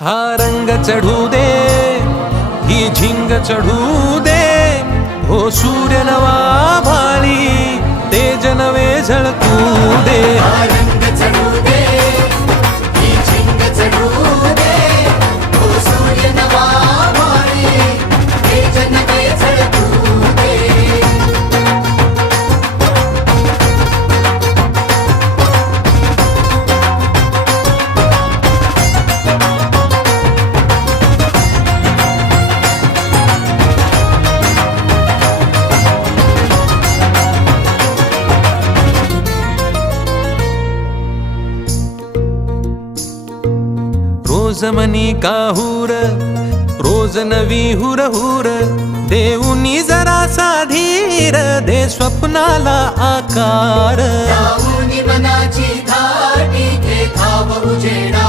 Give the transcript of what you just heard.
हा रंग चढू दे, ही झिंग चढू दे, हो सूर्य नवा भाळी तेज नवे झळकू दे. हा रंग चढू दे, ही झिंग चढू दे, हो सूर्य नवा भाळी तेज नवे झळकू दे. रोज मनी काहूर, रोज नवी हुर हुर, देऊनी जरासा धीर, दे स्वप्नाला आकार. लावून मनाची धाटी, घे धाव उजेडा